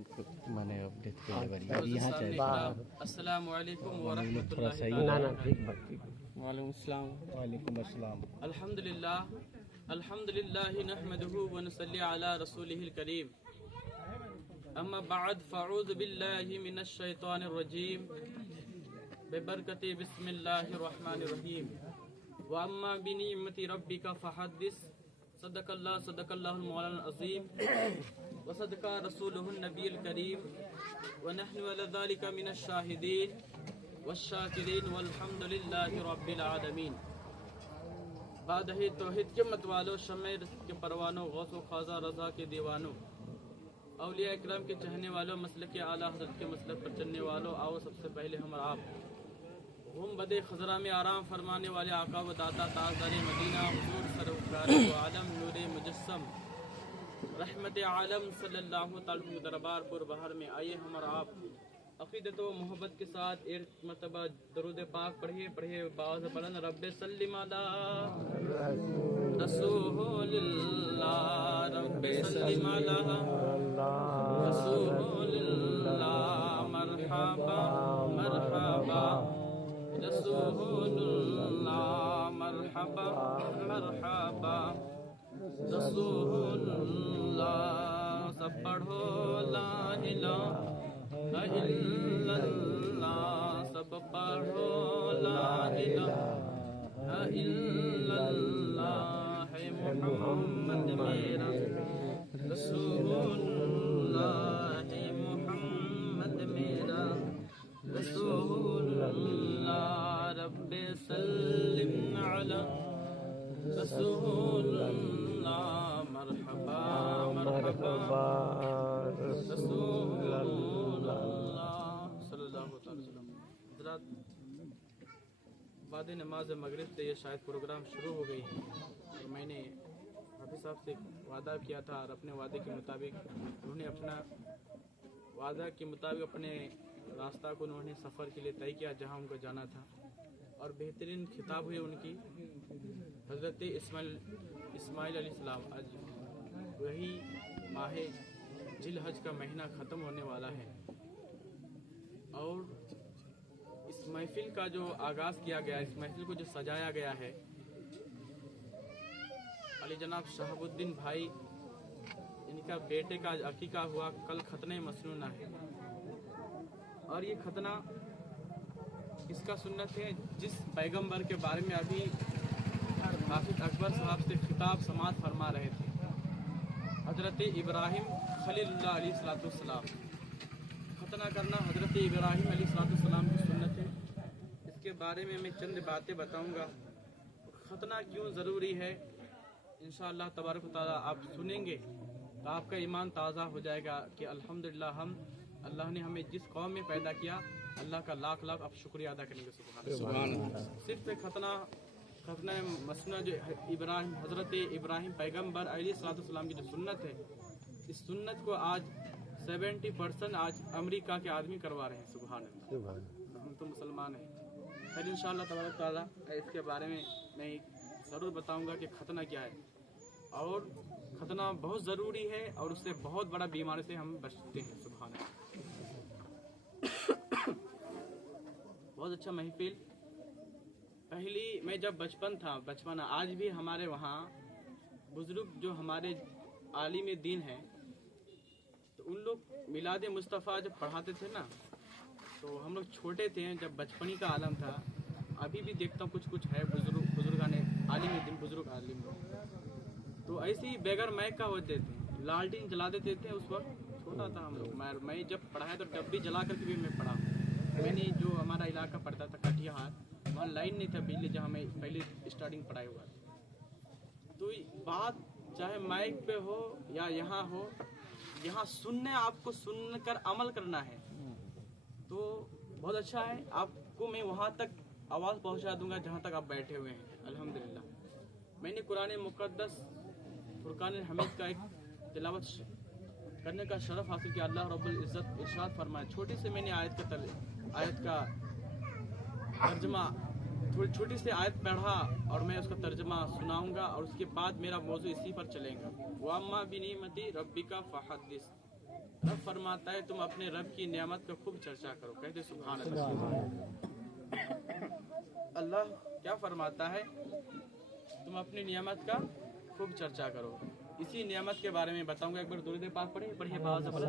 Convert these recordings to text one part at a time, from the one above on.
माने अपडेट करने वाली यहाँ चाहिए। अस्सलामु अलैकुम व रहमतुल्लाहि वालेकुम अस्सलाम। अल्हम्दुलिल्लाह नहमदुहु व नसल्ली अला रसूलिहिल करीम। अम्मा बअद फअऊज़ु बिल्लाहि मिनश शैतानिर रजीम बिबरकति बिस्मिल्लाहिर रहमानिर रहीम। व अम्मा बिनिअमति रब्बिका फहद्दिस। सदक़ल्लाहुल मौलाना अज़ीम व सदका रसूलुहुन नबील करीम व नहनु अला ज़ालिका मिनश शाहिदीन वश्शाकिरीन वल्हम्दुलिल्लाहि रब्बिल आलमीन। बादही तौहीद के मत वालों, शम्मे के परवानों, गौस व ख्वाजा रज़ा के दीवानों, औलिया इकराम के चाहने वालों, मसलक के आला हज़रत के मसलक पर चलने वालों, आओ सबसे पहले हम और आप हम बदे खजरा में आराम फरमाने वाले आका व दाता ताज़दार मदीना हुजूर सरवकार आलम नूरे मुजस्सम रहमत आलम सल्लल्लाहु तआला अलैहि दरबार पुर बहार में आइए हम और आप अक़ीदत व मोहब्बत के साथ एक मरतबा दरूद पाक पढ़िए बाज़ बुलंद रब्बे सल्लिम अला रसूलिल्लाह रब्बे सल्लिम अला रसूलिल्लाह मरहबा मरहबा रसूलुल्लाह मरहबा मरहबा रसूलुल्लाह। सब पढ़ो ला इलाहा इल्लल्लाह, सब पढ़ो ला इलाहा इल्लल्लाह। है मुहम्मद मेरा रसूलुल्लाह, है मुहम्मद मेरा रसूलुल्लाह। रब्बे सल्लिम अला रसूलुल्लाह मरहबा मरहबा रसूलुल्लाह सल्लल्लाहु अलैहि वसल्लम। हज़रात, बाद नमाज मगरिब से ये शायद प्रोग्राम शुरू हो गई है और मैंने हाफिज़ साहब से वादा किया था और अपने वादे के मुताबिक उन्होंने अपना वादा के मुताबिक अपने रास्ता को उन्होंने सफ़र के लिए तय किया जहाँ उनको जाना था और बेहतरीन खिताब हुई उनकी। हज़रत इस्माइल अलैहिस्सलाम, आज वही माह जिलहज का महीना ख़त्म होने वाला है और इस महफिल का जो आगाज़ किया गया, इस महफिल को जो सजाया गया है, अली जनाब शहाबुद्दीन भाई, इनका बेटे का अकीका हुआ, कल खतने मसनूना है और ये खतना इसका सुन्नत है जिस पैगंबर के बारे में अभी हाफिज अकबर साहब से खिताब समात फरमा रहे थे, हज़रत इब्राहिम खलीलुल्लाह अलैहिस्सलाम। खतना करना हज़रत इब्राहिम अलैहिस्सलाम की सुन्नत है। इसके बारे में मैं चंद बातें बताऊंगा। खतना क्यों ज़रूरी है इंशाअल्लाह तबारक व तआला आप सुनेंगे तो आपका ईमान ताज़ा हो जाएगा कि अल्हम्दुलिल्लाह अल्लाह ने हमें जिस कौम में पैदा किया, अल्लाह का लाख लाख आप शुक्रिया अदा करेंगे। सुभान अल्लाह। सिर्फ खतना मसना जो इब्राहिम, हज़रत इब्राहिम पैगम्बर अलैहिस्सलाम की जो सुन्नत है, इस सुन्नत को आज 70% आज अमेरिका के आदमी करवा रहे हैं। सुभान अल्लाह। हम तो मुसलमान हैं। फिर इंशाअल्लाह तबारक तआला इसके बारे में मैं ज़रूर बताऊंगा कि खतना क्या है और खतना बहुत ज़रूरी है और उससे बहुत बड़ा बीमारी से हम बचते हैं। सुभान अल्लाह। बहुत अच्छा महफिल। पहली मैं जब बचपन आज भी हमारे वहाँ बुजुर्ग जो हमारे आलिम दीन हैं, तो उन लोग मिलाद मुस्तफ़ा जब पढ़ाते थे ना, तो हम लोग छोटे थे जब बचपनी का आलम था। अभी भी देखता हूँ कुछ है बुजुर्गान आलिम दीन, बुजुर्ग आलिम लोग तो ऐसे ही बगैर मैक का होते थे, लालटीन जला देते थे। उस वक्त छोटा था हम लोग, मैं जब पढ़ाया तो डब्बी जला करके भी मैं पढ़ा। मैंने जो हमारा इलाका पड़ता था कटिहार, वहाँ लाइन नहीं था बिजली, जहाँ मैं पहले स्टार्टिंग पढ़ाई हुआ। तो बात चाहे माइक पे हो या यहाँ हो, यहाँ आपको सुनकर अमल करना है तो बहुत अच्छा है। आपको मैं वहाँ तक आवाज़ पहुँचा दूंगा जहाँ तक आप बैठे हुए हैं। अल्हम्दुलिल्लाह, मैंने कुरान मुक़द्दस फुरकान हमीद का एक तिलावत करने का शरफ हासिल किया। अल्लाह रब्बुल इज़्ज़त इरशाद फरमाया, छोटी से मैंने आयत का तर्जमा, थोड़ी छोटी सी आयत पढ़ा और मैं उसका तर्जमा सुनाऊंगा और उसके बाद मेरा मौजू इसी पर चलेगा। वाम्मा बिनिमती रब्बिका फहद्दिस। रब फरमाता है तुम अपने रब की नियामत का खूब चर्चा करो। कहते सुभान अल्लाह। अल्लाह क्या फरमाता है, तुम अपनी नियामत का खूब चर्चा करो। इसी नियामत के बारे में बताऊंगा। एक बार दुरूद पाक पढ़े, पढ़िए बात से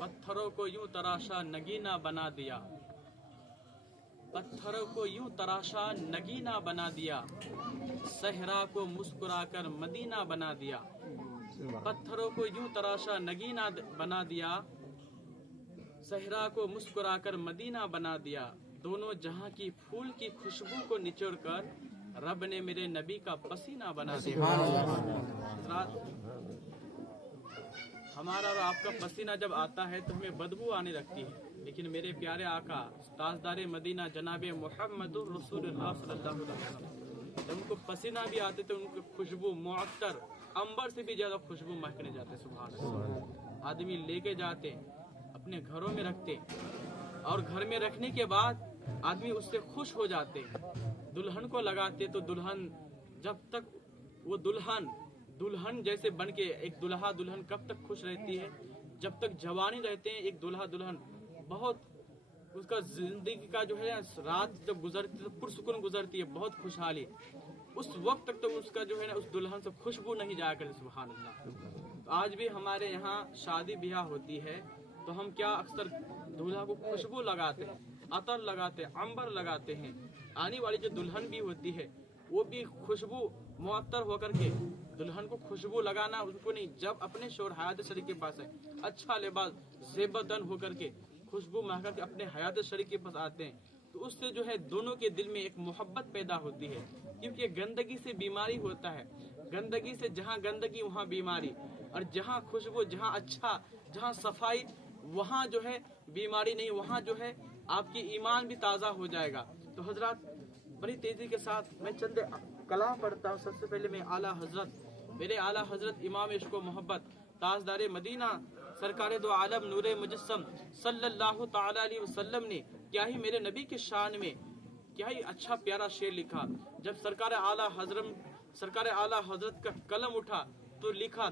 पत्थरों को यूं तराशा नगीना बना दिया, पत्थरों को यूं तराशा नगीना बना दिया, सहरा को मुस्कुराकर मदीना बना दिया। पत्थरों को यूं तराशा नगीना बना दिया, सहरा को मुस्कुराकर मदीना बना दिया। दोनों जहां की फूल की खुशबू को निचोड़कर रब ने मेरे नबी का पसीना बना दिया। हमारा और आपका पसीना जब आता है तो हमें बदबू आने लगती है, लेकिन मेरे प्यारे आका ताजदार मदीना जनाबे मुहम्मदुर रसूलुल्लाह सल्लल्लाहु अलैहि वसल्लम जब उनको पसीना भी आते तो उनकी खुशबू मुअत्तर अंबर से भी ज्यादा खुशबू महकने जाते। सुभान अल्लाह। आदमी लेके जाते, अपने घरों में रखते, और घर में रखने के बाद आदमी उससे खुश हो जाते। दुल्हन को लगाते तो दुल्हन जब तक वो दुल्हन जैसे बन के, एक दुल्हा दुल्हन कब तक खुश रहती है, जब तक जवानी रहते हैं। एक दुल्हा दुल्हन बहुत उसका जिंदगी का जो है रात जब गुजरती तो पुरसुकून गुजरती है, बहुत खुशहाली। उस वक्त तक तो उसका जो है ना उस दुल्हन से खुशबू नहीं जाया करती। सुभान अल्लाह। तो आज भी हमारे यहाँ शादी ब्याह होती है तो हम क्या अक्सर दूल्हा को खुशबू लगाते हैं, अतर लगाते हैं, अंबर लगाते हैं। आने वाली जो दुल्हन भी होती है वो भी खुशबू मुअत्तर होकर के, दुल्हन को खुशबू लगाना उनको नहीं, जब अपने शोहर हयात शरीक के पास है, अच्छा लिबास ज़ेबतन होकर के खुशबू महका के अपने हयात शरीक के पास आते हैं, तो उससे जो है दोनों के दिल में एक मोहब्बत पैदा होती है। क्योंकि गंदगी से बीमारी होता है, गंदगी से जहाँ गंदगी वहाँ बीमारी, और जहाँ खुशबू, जहाँ अच्छा, जहाँ सफाई, वहाँ जो है बीमारी नहीं, वहाँ जो है आपकी ईमान भी ताज़ा हो जाएगा। तो हजरत बड़ी तेजी के साथ मैं चंद कलाम पढ़ता हूँ। सबसे पहले मैं आला हजरत, मेरे आला हजरत इमाम इश्क व मोहब्बत ताजदार मदीना सरकार दो आलम नूरे मुजस्सम सल्लल्लाहु ताला अलैहि वसल्लम ने क्या ही मेरे नबी के शान में क्या ही अच्छा प्यारा शेर लिखा। जब सरकार आला हजरत का कलम उठा तो लिखा,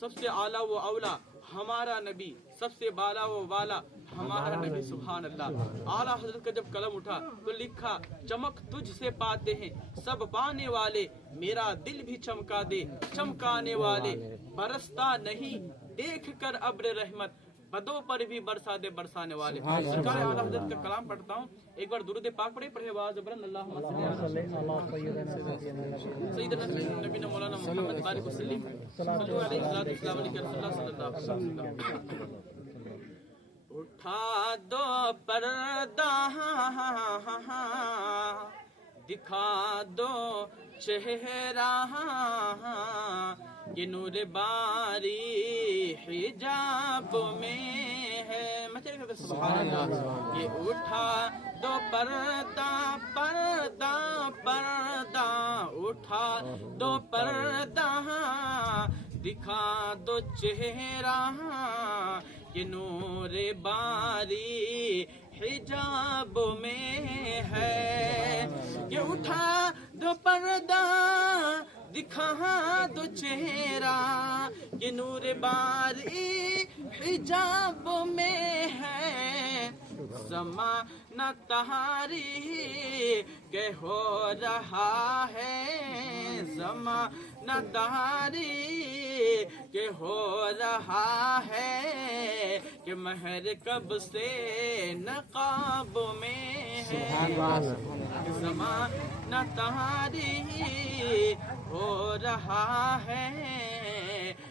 सबसे आला वो औला हमारा नबी, सबसे बाला वो वाला हमारा नबी। सुभान अल्लाह। आला हजरत का जब कलम उठा तो लिखा, चमक तुझसे पाते हैं सब पाने वाले, मेरा दिल भी चमका दे चमकाने वाले, बरसता नहीं देख कर अब्र रहमत, बदों पर भी बरसा दे बरसाने वाले। सरकार आला हजरत का कलाम पढ़ता हूँ। एक बार दुरूद पाक पढ़े आवाज़ बुलंद, अल्लाहुम्मा सल्ली अला सय्यिदना नबीना मौलाना मुहम्मद बारिक वसल्लम सल्लल्लाहु अलैहि वसल्लम। उठा दो पर्दा दिखा दो चेहरा, ये नूर बारी हिजाब में है। सुभान अल्लाह। ये उठा दो पर्दा पर्दा पर्दा, उठा दो पर्दा दिखा दो चेहरा, ये नूर बारी हिजाब में है। ये उठा दो पर्दा दिखा दो चेहरा, ये नूर बारी हिजाब में है। ज़माना तहारी के हो रहा है, ज़माना तहारी के हो रहा है, कि महर कब से नकाब में है। ज़माना तहारी हो रहा है,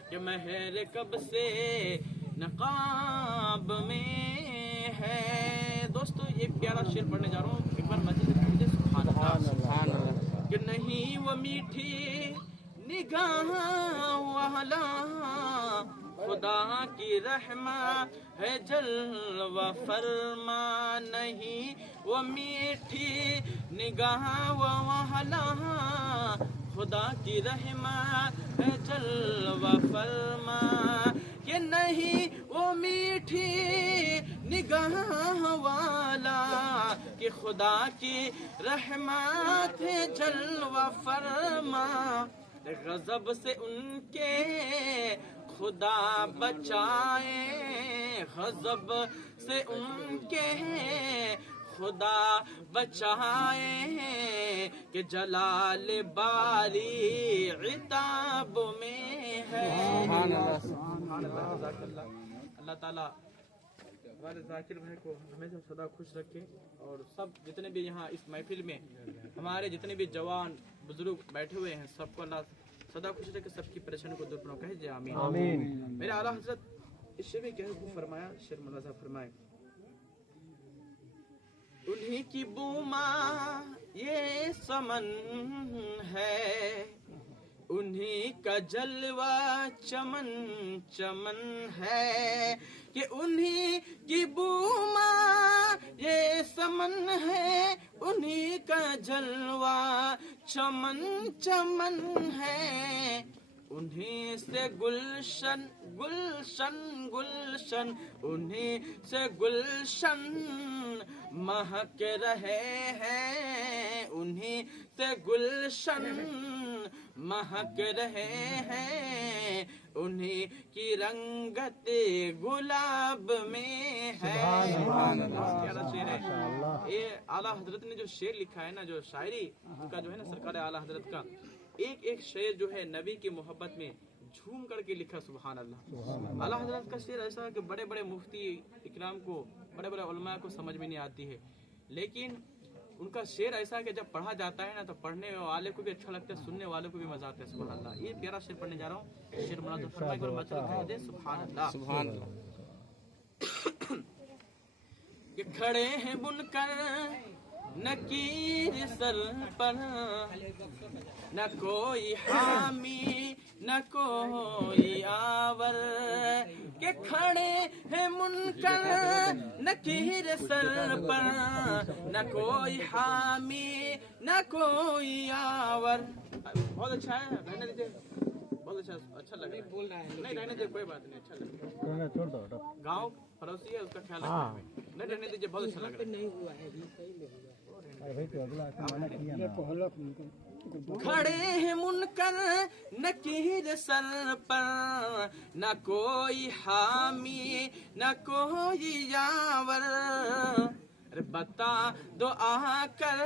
कि महर कब से नकाब में है। दोस्तों ये प्यारा शेर पढ़ने जा रहा हूँ, एक बार मजे से पढ़िए। सुभान अल्लाह। कि नहीं वो मीठी निगाह वाला खुदा की रहमा है जलवा फरमा, नहीं वो मीठी निगाह वाला खुदा की रहमा है जलवा फरमा, कि کہ نہیں وہ میٹھی نگاہ والا کہ خدا کی رحمت ہے جلوہ فرما غضب سے ان کے خدا بچائے غضب سے ان کے خدا بچائے کہ جلال باری عتاب میں ہے اللہ تعالیٰ ہمارے ذاکر بھائی کو ہمیشہ سدا خوش رکھے اور سب جتنے بھی یہاں اس محفل میں ہمارے جتنے بھی جوان بزرگ بیٹھے ہوئے ہیں سب کو اللہ سدا خوش رکھے سب کی پریشانی کو دور فرمائے کہے جی آمین آمین میرے اعلیٰ حضرت اس شعر میں کیا کو فرمایا شعر مولانا صاحب فرمائے انہی کی بوما یہ سمن ہے انہی کا جلوہ چمن چمن ہے کہ انہی کی بوما یہ سمن ہے انہی کا جلوہ چمن چمن ہے انہی سے گلشن گلشن گلشن انہی سے گلشن مہک رہے ہیں انہی سے گلشن مہک رہے ہیں انہی کی رنگت گلاب میں ہے یہ اعلیٰ حضرت نے جو شعر لکھا ہے نا جو شاعری کا جو ہے نا سرکار اعلیٰ حضرت کا ایک ایک شعر جو ہے نبی کی محبت میں جھوم کر کے لکھا سبحان اللہ اعلیٰ حضرت کا شعر ایسا ہے کہ بڑے بڑے مفتی اکرام کو بڑے بڑے علماء کو سمجھ میں نہیں آتی ہے لیکن ان کا شعر ایسا ہے کہ جب پڑھا جاتا ہے نا تو پڑھنے والے کو بھی اچھا لگتا ہے سننے والے کو بھی مزہ آتا ہے سبحان اللہ یہ پیارا شعر پڑھنے جا رہا ہوں شعر مولانا فرمائے اور مچل کہہ دے سبحان اللہ سبحان اللہ کہ کھڑے ہیں بن کر نکیر سر پر نہ کوئی حامی نہ کوئی آور کہ کھڑے ہیں منکر نکیر سر پر نہ کوئی حامی نہ کوئی آور بہت اچھا ہے رہنے دیجیے بہت اچھا لگ رہا ہے نہیں رہنے دیجیے کوئی بات نہیں اچھا لگ رہا ہے گاؤں پڑوسی ہے اس کا خیال رکھنا نہیں رہنے دیجیے بہت اچھا لگ رہا ہے کھڑے ہیں منکر نکیر سر پر نہ کوئی حامی نہ کوئی یاور بتا دو آ کر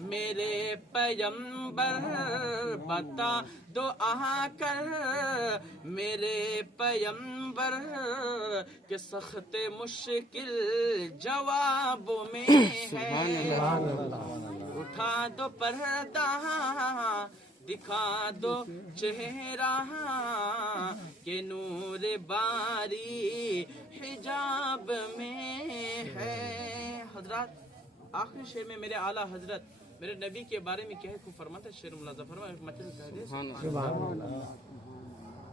میرے پیغمبر بتا دو آ کر میرے پیغمبر کہ سخت مشکل جواب میں ہے اٹھا دو پردہ دکھا دو چہرہ کہ نور باری حجاب میں ہے حضرات آخری شعر میں میرے اعلیٰ حضرت میرے نبی کے بارے میں کہہ کو فرماتا ہے شعر مولانا فرمایا مطلب کہہ دے سبحان اللہ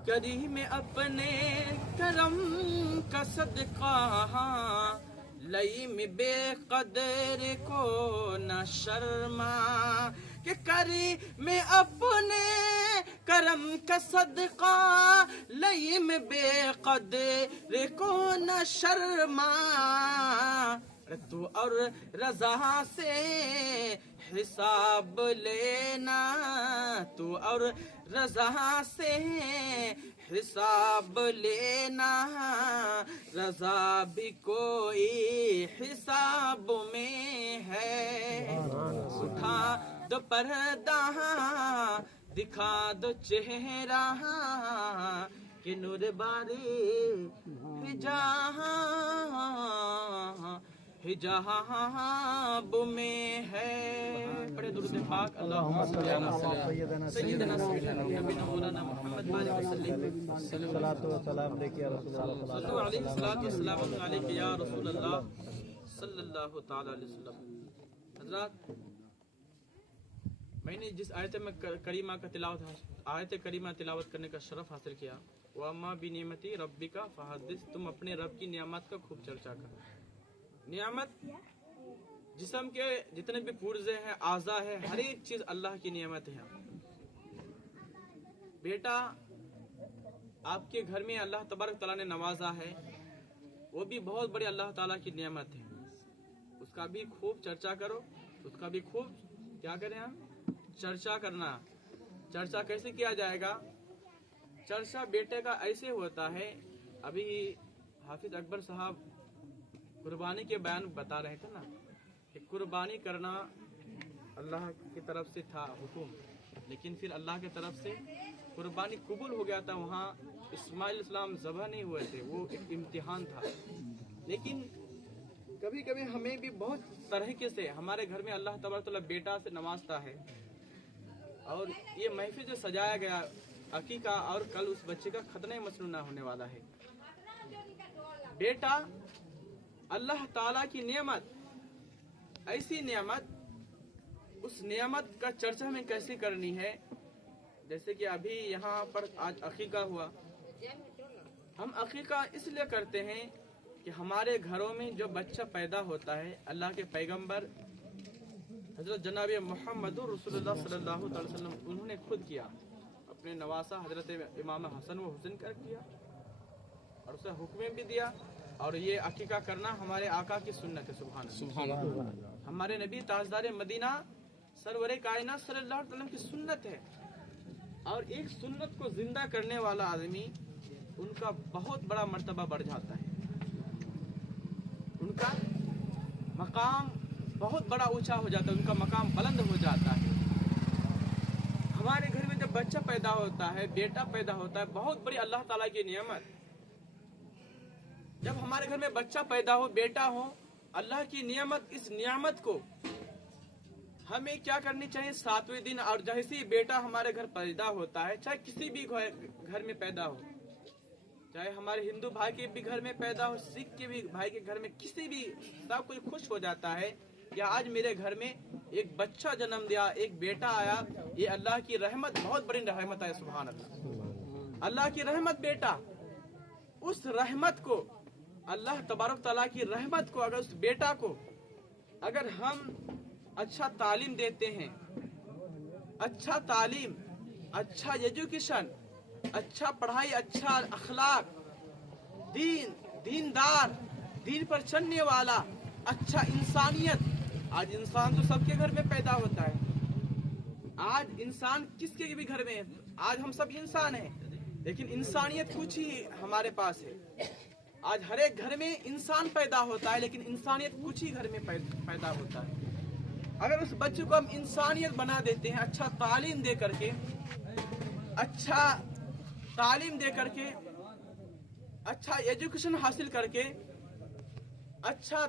کریم اپنے کرم کا صدقہ لئیم بے قدر کو نہ شرما کہ کریم اپنے کرم کا صدقہ لئیم بے قدر کو نہ شرما تو اور رضا سے حساب لینا تو اور رضا سے حساب لینا رضا بھی کوئی حساب میں ہے اٹھا دو پردہ دکھا دو چہرہ کہ نور باری حجاب میں ہے پڑھے درود پاک اللہم صلی علی سیدنا نبینا مولانا محمد صلاۃ و سلام علیک یا رسول اللہ صلو علیہ الصلوۃ والسلام علیک یا رسول اللہ صلی اللہ تعالی علیہ وسلم حضرات میں نے جس آیت میں کریمہ کا آیت کریمہ تلاوت کرنے کا شرف حاصل کیا وَأَمَّا بِنِعْمَتِ رَبِّكَ فَحَدِّثْ تم اپنے رب کی نعمت کا خوب چرچا کرو نعمت جسم کے جتنے بھی پرزے ہیں اعضاء ہے ہر ایک چیز اللہ کی نعمت ہے بیٹا आपके घर में अल्लाह तबारक तआला ने नवाजा है, वो भी बहुत बड़ी अल्लाह ताला की नेमत है। उसका भी खूब चर्चा करो, उसका भी खूब क्या करें हम, चर्चा करना। चर्चा कैसे किया जाएगा? चर्चा बेटे का ऐसे होता है, अभी हाफिज अकबर साहब कुर्बानी के बयान बता रहे थे ना कि कुर्बानी करना अल्लाह की तरफ से था हुक्म, लेकिन फिर अल्लाह की तरफ से कुर्बानी कबूल हो गया था। वहाँ इस्माइल इस्लाम ज़बह नहीं हुए थे, वो एक इम्तिहान था। लेकिन कभी कभी हमें भी बहुत तरीके से हमारे घर में अल्लाह तबारक तआला बेटा से नवाजता है। और ये महफिल जो सजाया गया अकीका, और कल उस बच्चे का खतना मसनूना होने वाला है। बेटा अल्लाह ताला की नेमत, ऐसी नेमत, उस नेमत का चर्चा हमें कैसे करनी है। जैसे कि अभी यहाँ पर आज अकीका हुआ, हम अकीका इसलिए करते हैं कि हमारे घरों में जो बच्चा पैदा होता है, अल्लाह के पैगंबर हजरत जनाब मोहम्मद रसूलुल्लाह सल्लल्लाहु अलैहि वसल्लम उन्होंने खुद किया, अपने नवासा हजरत इमाम हसन व हुसैन कर किया और उसे हुक्म भी दिया। और ये अकीका करना हमारे आका की सुन्नत है। सुभान अल्लाह। हमारे नबी ताजदार मदीना सरवरे कायनात सल्लल्लाहु अलैहि वसल्लम की सुन्नत है। और एक सुन्नत को जिंदा करने वाला आदमी, उनका बहुत बड़ा मर्तबा बढ़ जाता है, उनका मकाम बहुत बड़ा ऊंचा हो जाता है, उनका मकाम बुलंद हो जाता है। हमारे घर में जब बच्चा पैदा होता है, बेटा पैदा होता है, बहुत बड़ी अल्लाह ताला की नियमत। जब हमारे घर में बच्चा पैदा हो, बेटा हो, अल्लाह की नियमत। इस नियमत को हमें क्या करनी चाहिए? 7वें दिन, और जैसे ही बेटा हमारे घर पैदा होता है, चाहे किसी भी घर में पैदा हो, चाहे हमारे हिंदू भाई के भी घर में पैदा हो, सिख के भी भाई के घर में, किसी भी, सब कोई खुश हो जाता है कि आज मेरे घर में एक बच्चा जन्म दिया, एक बेटा आया। ये अल्लाह की रहमत, बहुत बड़ी रहमत है। सुभान अल्लाह। अल्लाह की रहमत बेटा, उस रहमत को, अल्लाह तबारक तआला की रहमत को, अगर उस बेटा को अगर हम अच्छा तालीम देते हैं, अच्छा तालीम, अच्छा एजुकेशन, अच्छा पढ़ाई, अच्छा अखलाक, दीनदार, दीन पर चलने वाला, अच्छा इंसानियत। आज इंसान तो सबके घर में पैदा होता है। आज इंसान किसके भी घर में है? आज हम सब इंसान हैं, लेकिन इंसानियत कुछ ही हमारे पास है। आज हर एक घर में इंसान पैदा होता है, लेकिन इंसानियत कुछ ही घर में पैदा होता है। अगर उस बच्चे को हम इंसानियत बना देते हैं, अच्छा तालीम दे करके, अच्छा तालीम दे करके, अच्छा एजुकेशन हासिल करके, अच्छा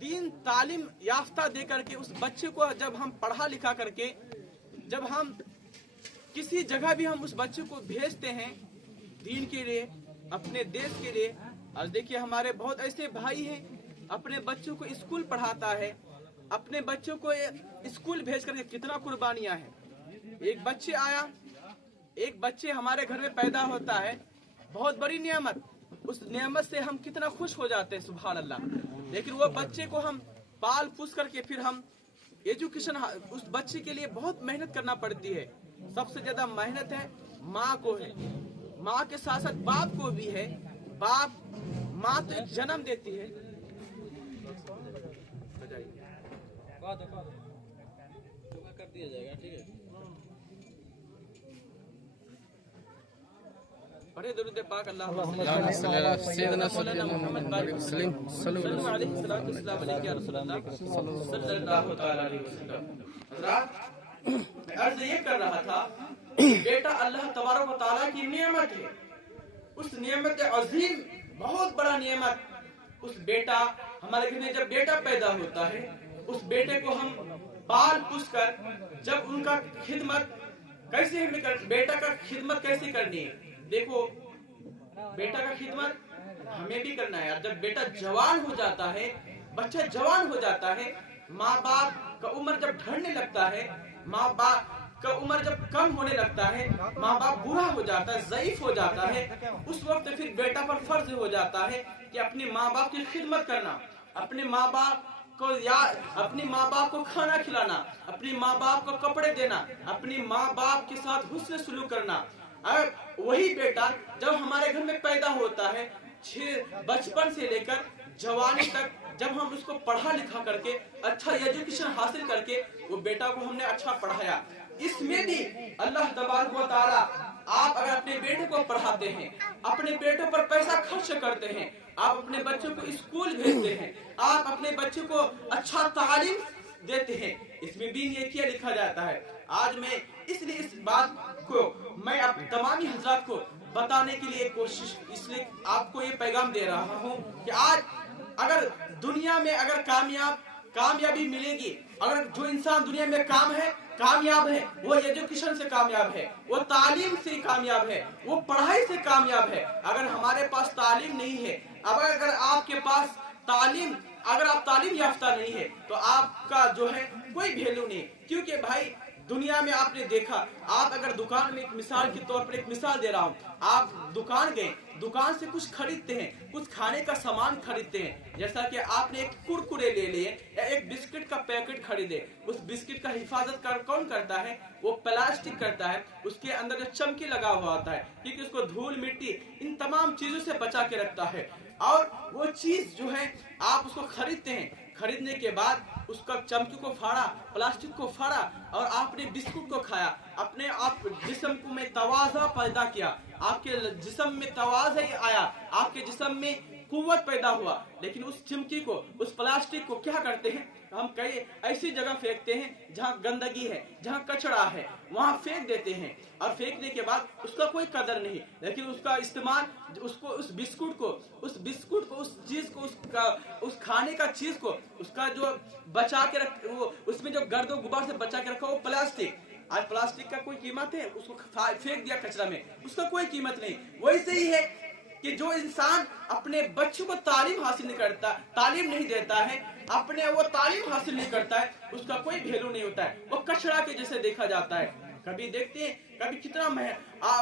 दीन तालीम याफ्ता दे करके, उस बच्चे को जब हम पढ़ा लिखा करके, जब हम किसी जगह भी हम उस बच्चे को भेजते हैं दीन के लिए, अपने देश के लिए। आज देखिए हमारे बहुत ऐसे भाई हैं, अपने बच्चों को स्कूल पढ़ाता है, अपने बच्चों को स्कूल भेज करके कितना कुर्बानियां हैं। एक बच्चे आया, एक बच्चे हमारे घर में पैदा होता है, बहुत बड़ी नियामत। उस नियामत से हम कितना खुश हो जाते हैं। सुभान अल्लाह। लेकिन वो बच्चे को हम पाल पोस करके फिर हम एजुकेशन, उस बच्चे के लिए बहुत मेहनत करना पड़ती है। सबसे ज्यादा मेहनत है माँ को है, माँ के साथ साथ बाप को भी है। माँ तो जन्म देती है। कर दिया जाएगा, ठीक है। बड़े दरूद पाक अल्लाह अर्ज ये कर रहा था, बेटा अल्लाह तबारक व तआला की नेमत है। उस नेमत अजीम, बहुत बड़ा नेमत। उस बेटा, हमारे घर में जब बेटा पैदा होता है, उस बेटे को हम पाल पोस कर, जब उनका खिदमत कैसे हमें बेटा का खिदमत कैसे करनी है। देखो, बेटा का खिदमत हमें भी करना है। जब बेटा जवान हो जाता है, बच्चा जवान हो जाता है, माँ बाप का उम्र जब ढलने लगता है, माँ बाप का उम्र जब कम होने लगता है, माँ बाप बूढ़ा हो जाता है, ज़ईफ हो जाता है, उस वक्त फिर बेटा पर फर्ज हो जाता है कि अपने माँ बाप की खिदमत करना, अपने माँ बाप को अपनी माँ बाप को खाना खिलाना, अपनी माँ बाप को कपड़े देना, अपनी माँ बाप के साथ हुस्न सलूक करना, और वही बेटा जब हमारे घर में पैदा होता है, बचपन से लेकर जवानी तक, जब हम उसको पढ़ा लिखा करके अच्छा एजुकेशन हासिल करके वो बेटा को हमने अच्छा पढ़ाया, इसमें भी अल्लाह तबारक व तआला, आप अगर अपने बेटे को पढ़ाते हैं, अपने बेटों पर पैसा खर्च करते हैं, आप अपने बच्चों को स्कूल भेजते हैं, आप अपने बच्चों को अच्छा तालीम देते हैं, इसमें भी नेकियां लिखा जाता है। आज मैं इसलिए इस बात को मैं अब तमामी हजरात को बताने के लिए कोशिश, इसलिए आपको ये पैगाम दे रहा हूँ कि आज अगर दुनिया में अगर कामयाबी मिलेगी, अगर जो इंसान दुनिया में कामयाब है, वो एजुकेशन से कामयाब है, वो तालीम से कामयाब है, वो पढ़ाई से कामयाब है। अगर हमारे पास तालीम नहीं है, अगर आपके पास तालीम, अगर आप तालीम याफ्ता नहीं है, तो आपका जो है कोई वैल्यू नहीं। क्योंकि भाई दुनिया में आपने देखा, आप अगर दुकान में, एक मिसाल के तौर पर एक मिसाल दे रहा हूँ, आप दुकान गए, दुकान से कुछ खरीदते हैं, कुछ खाने का सामान खरीदते हैं, जैसा कि आपने एक कुरकुरे ले लिए या एक बिस्किट का पैकेट खरीदे, उस बिस्किट का हिफाजत कौन करता है? वो प्लास्टिक करता है, उसके अंदर जो चमकी लगा हुआ होता है, क्योंकि उसको धूल मिट्टी इन तमाम चीजों से बचा के रखता है। और वो चीज जो है आप उसको खरीदते हैं, खरीदने के बाद उसका चमकी को फाड़ा, प्लास्टिक को फाड़ा और आपने बिस्कुट को खाया, अपने आप जिस्म को में तवाज़ा पैदा किया, आपके जिस्म में तवाज़ा आया, आपके जिस्म में कुव्वत पैदा हुआ। लेकिन उस चिमकी को, उस प्लास्टिक को क्या करते हैं, हम कई ऐसी जगह फेंकते हैं जहाँ गंदगी है, जहाँ कचरा है, वहाँ फेंक देते हैं, और फेंकने के बाद उसका कोई कदर नहीं। लेकिन उसका इस्तेमाल, उसको, उस बिस्कुट को, उस चीज को, उस खाने का चीज को, उसका जो बचा के रख, वो उसमें जो गर्दो गुबार से बचा के रखा, वो प्लास्टिक, आज प्लास्टिक का कोई कीमत है? उसको फेंक दिया कचरा में, उसका कोई कीमत नहीं। वैसे ही है कि जो इंसान अपने बच्चों को तालीम हासिल नहीं करता, तालीम नहीं देता है, अपने वो तालीम हासिल नहीं करता है, उसका कोई वैल्यू नहीं होता है, वो कचरा के जैसे देखा जाता है। कभी देखते हैं, कभी कितना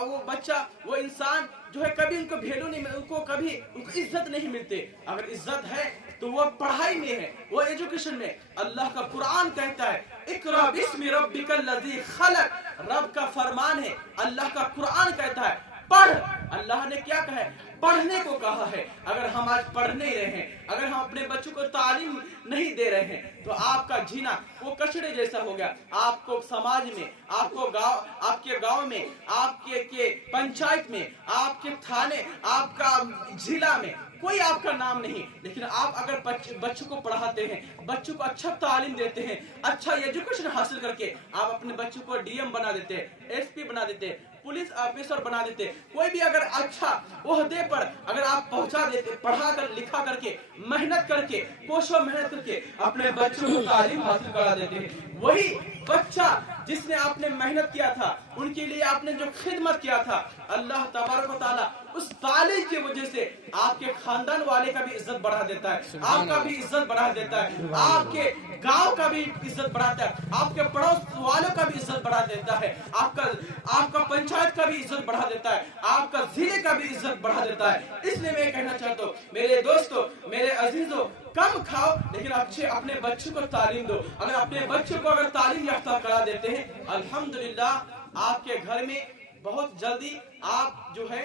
वो बच्चा, वो इंसान जो है, कभी उनको वैल्यू नहीं, उनको इज्जत नहीं मिलती। अगर इज्जत है तो वो पढ़ाई में है, वो एजुकेशन में। अल्लाह का कुरान कहता है, इक़रा बिस्मि रब्बिकल लज़ी खलक, रब का फरमान है, अल्लाह का कुरान कहता है पढ़। अल्लाह ने क्या कहा है? पढ़ने को कहा है। अगर हम आज पढ़ नहीं रहे हैं, अगर हम अपने बच्चों को तालीम नहीं दे रहे हैं, तो आपका जीना वो कचरे जैसा हो गया। आपको समाज में, आपके गांव में, आपके पंचायत में, आपके थाने, आपका जिला में कोई आपका नाम नहीं। लेकिन आप अगर बच्चों को पढ़ाते हैं, बच्चों को अच्छा तालीम देते हैं, अच्छा एजुकेशन हासिल करके आप अपने बच्चों को डीएम बना देते हैं, एसपी बना देते हैं, पुलिस ऑफिसर बना देते, कोई भी अगर अच्छा ओहदे पर अगर आप पहुंचा देते, पढ़ा कर, लिखा करके, मेहनत करके, कोशों मेहनत करके अपने बच्चों को तालीम हासिल करा देते हैं, वही बच्चा जिसने आपने मेहनत किया था, उनके लिए आपने जो खिदमत किया था, अल्लाह तबारक व तआला उस तालीम की वजह से आपके खानदान वाले का भी इज्जत बढ़ा देता है, आपका भी इज्जत बढ़ा देता है, आपके गांव का भी इज्जत बढ़ाता है, आपके पड़ोस वालों का भी इज्जत बढ़ा देता है, आपका पंचायत का भी इज्जत बढ़ा देता है, आपका जिले का भी इज्जत बढ़ा देता है। इसलिए मैं कहना चाहता हूँ, मेरे दोस्तों, मेरे अजीजों, कम खाओ लेकिन अच्छे अपने बच्चों को तालीम दो। अगर अपने बच्चों को अगर तालीम याफ्ता करा देते हैं, अल्हम्दुलिल्लाह आपके घर में बहुत जल्दी आप जो है